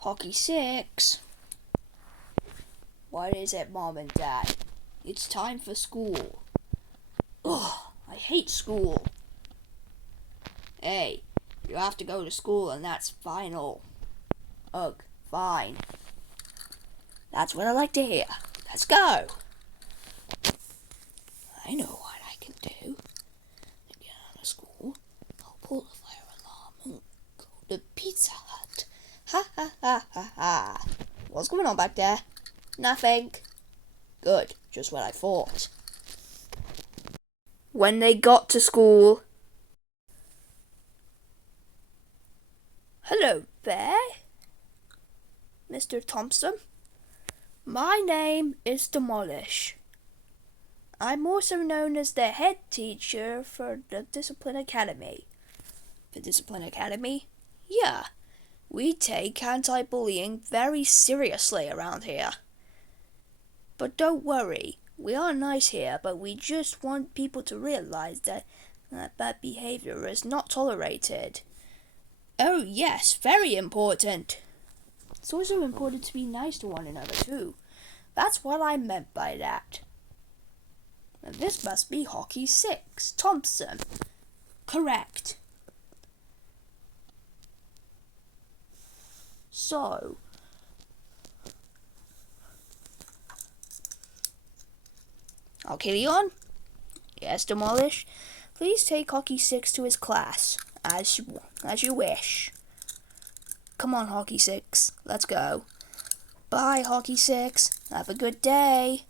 Hockey 6. What is it, Mom and Dad? It's time for school. Ugh, I hate school. Hey, you have to go to school and that's final. Ugh, fine. That's what I like to hear. Let's go. I know what I can do. To get out of school, I'll pull the fire alarm and go to Pizza Hut. Ha ha ha ha ha. What's going on back there? Nothing. Good, just what I thought. When they got to school... Hello there, Mr. Thompson. My name is Demolish. I'm also known as the head teacher for the Discipline Academy. The Discipline Academy? Yeah, we take anti-bullying very seriously around here. But don't worry, we are nice here, but we just want people to realize that bad behavior is not tolerated. Oh yes, very important. It's also important to be nice to one another too. That's what I meant by that. And this must be Hockey 6, Thompson. Correct. So... Okay, Leon? Yes, Demolish? Please take Hockey 6 to his class, as you wish. Come on, Hockey 6, let's go. Bye, Hockey 6. Have a good day.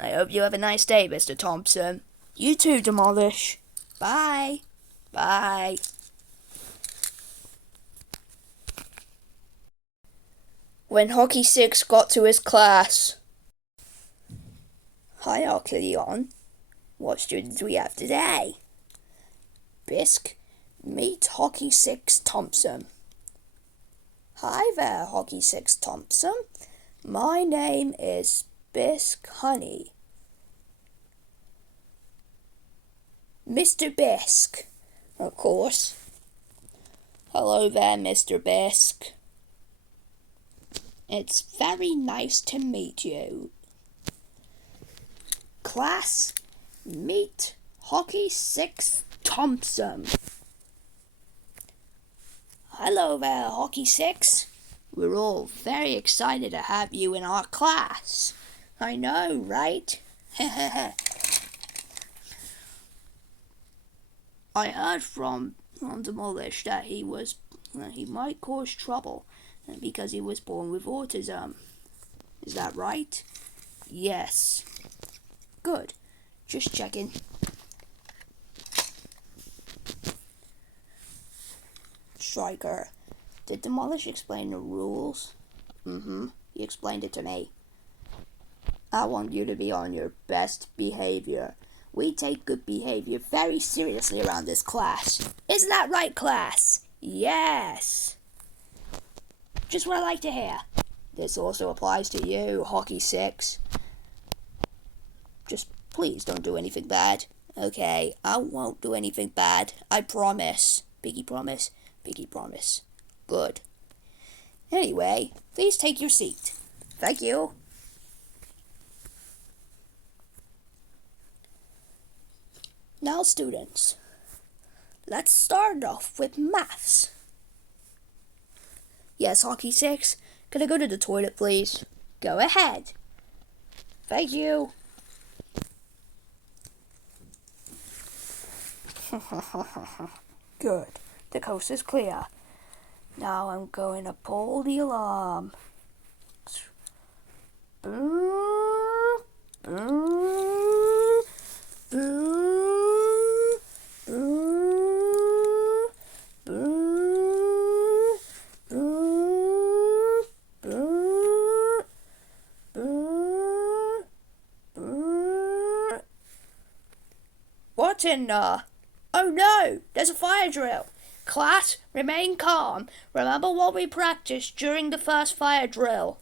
I hope you have a nice day, Mr. Thompson. You too, Demolish. Bye. Bye. When Hockey 6 got to his class... Hi, Leon. What students do we have today? Bisk, meet Hockey 6 Thompson. Hi there, Hockey 6 Thompson. My name is Bisk Honey. Mr. Bisk, of course. Hello there, Mr. Bisk. It's very nice to meet you. Class, meet Hockey 6 Thompson. Hello there, Hockey 6. We're all very excited to have you in our class. I know, right? I heard from Demolish that he might cause trouble because he was born with autism. Is that right? Yes. Good. Just checking. Striker, did Demolish explain the rules? He explained it to me. I want you to be on your best behavior. We take good behavior very seriously around this class. Isn't that right, class? Yes. Just what I like to hear. This also applies to you, Hockey 6. Just please don't do anything bad. Okay, I won't do anything bad. I promise. Pinky promise. Pinky promise. Good. Anyway, please take your seat. Thank you. Now, students, let's start off with maths. Yes, Hockey 6, could I go to the toilet, please? Go ahead. Thank you. Good. The coast is clear. Now I'm going to pull the alarm. Boom, boom, boom, boom, boom, boom, boom, boom, boom. What in the... Oh no, there's a fire drill. Class, remain calm. Remember what we practiced during the first fire drill.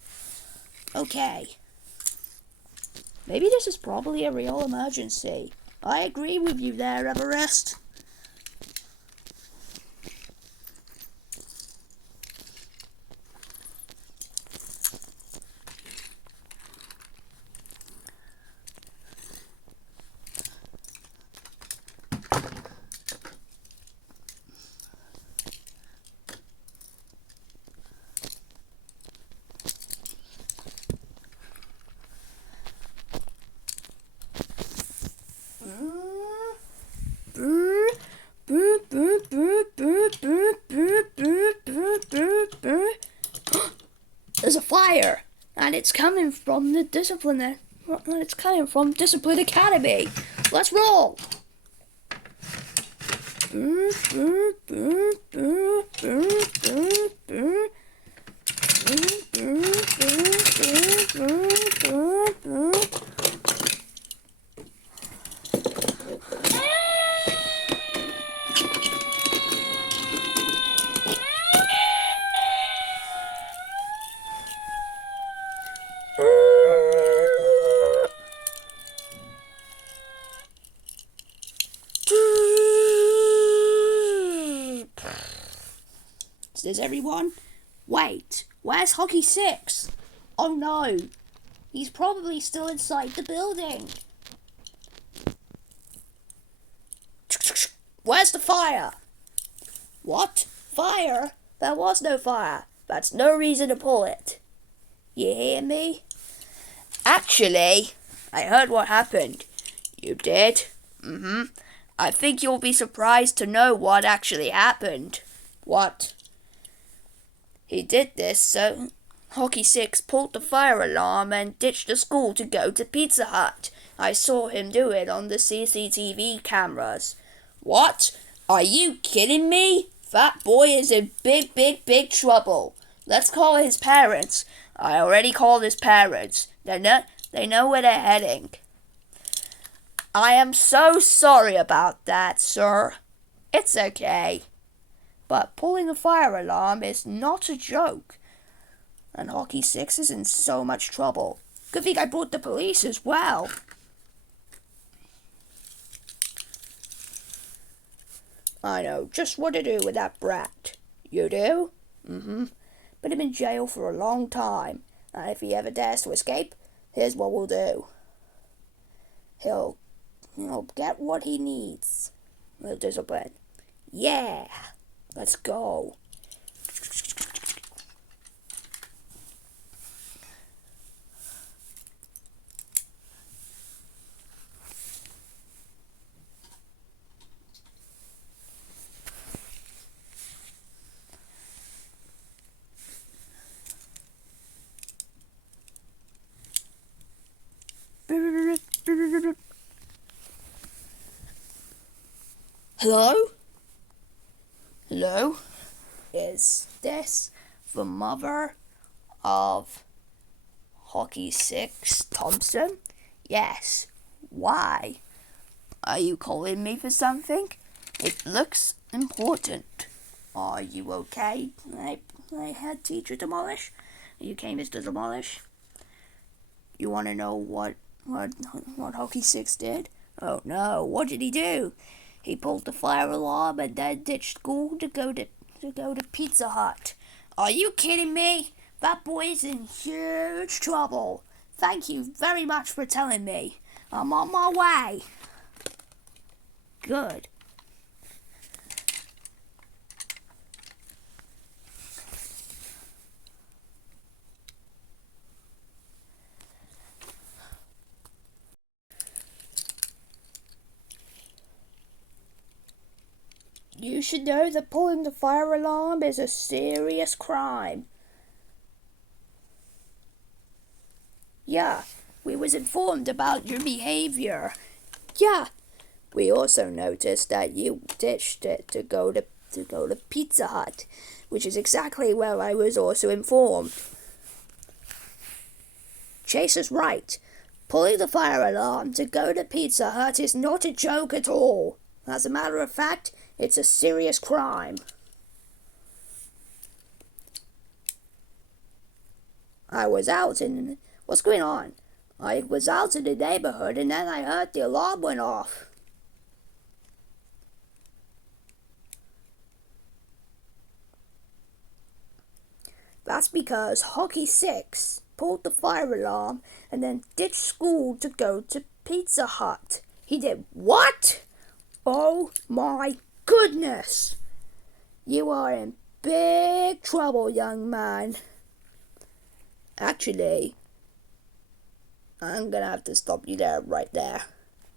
Okay. Maybe this is probably a real emergency. I agree with you there, Everest. and it's coming from the discipline. It's coming from Discipline Academy. Let's roll. Says everyone. Wait, where's Hockey 6? Oh no, he's probably still inside the building. Where's the fire? What? Fire? There was no fire. That's no reason to pull it. You hear me? Actually, I heard what happened. You did? I think you'll be surprised to know what actually happened. What? He did this so Hockey 6 pulled the fire alarm and ditched the school to go to Pizza Hut. I saw him do it on the CCTV cameras. What? Are you kidding me? That boy is in big trouble. Let's call his parents. I already called his parents. They know where they're heading. I am so sorry about that, sir. It's okay. But pulling the fire alarm is not a joke. And Hockey 6 is in so much trouble. Good thing I brought the police as well. I know just what to do with that brat. You do? Put him in jail for a long time. And if he ever dares to escape, here's what we'll do. He'll get what he needs. We'll discipline. Yeah. Let's go. Hello? Hello? Is this the mother of Hockey 6 Thompson? Yes. Why? Are you calling me for something? It looks important. Are you okay? I had teacher Demolish. You came as to Demolish. You want to know what Hockey 6 did? Oh no, what did he do? He pulled the fire alarm and then ditched school to go to Pizza Hut. Are you kidding me? That boy's in huge trouble. Thank you very much for telling me. I'm on my way. Good. You should know that pulling the fire alarm is a serious crime. Yeah, we was informed about your behavior. Yeah, we also noticed that you ditched it to go to Pizza Hut, which is exactly where I was also informed. Chase is right. Pulling the fire alarm to go to Pizza Hut is not a joke at all. As a matter of fact, it's a serious crime. What's going on? I was out in the neighborhood and then I heard the alarm went off. That's because Hockey 6 pulled the fire alarm and then ditched school to go to Pizza Hut. He did what? Oh my goodness! You are in big trouble, young man. Actually, I'm gonna have to stop you right there.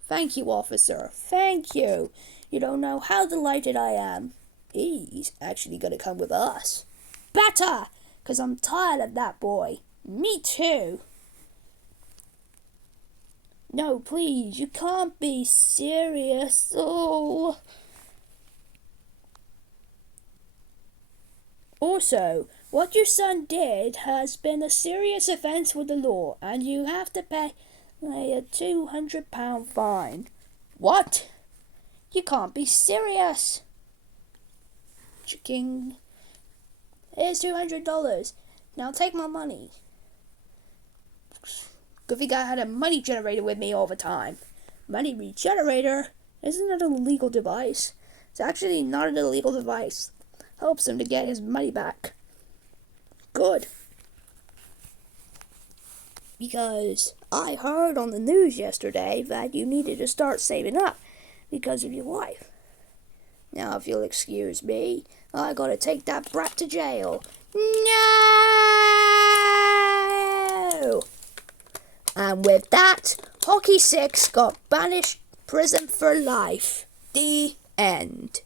Thank you, officer. Thank you. You don't know how delighted I am. He's actually gonna come with us. Better! 'Cause I'm tired of that boy. Me too. No, please, you can't be serious. Oh. Also, what your son did has been a serious offence with the law, and you have to pay a £200 fine. What? You can't be serious. King, here's $200. Now take my money. Good thing I had a money generator with me all the time. Money regenerator? Isn't it a legal device? It's actually not an illegal device. Helps him to get his money back. Good. Because I heard on the news yesterday that you needed to start saving up because of your wife. Now, if you'll excuse me, I gotta take that brat to jail. No! And with that, Hockey 6 got banished prison for life. The end.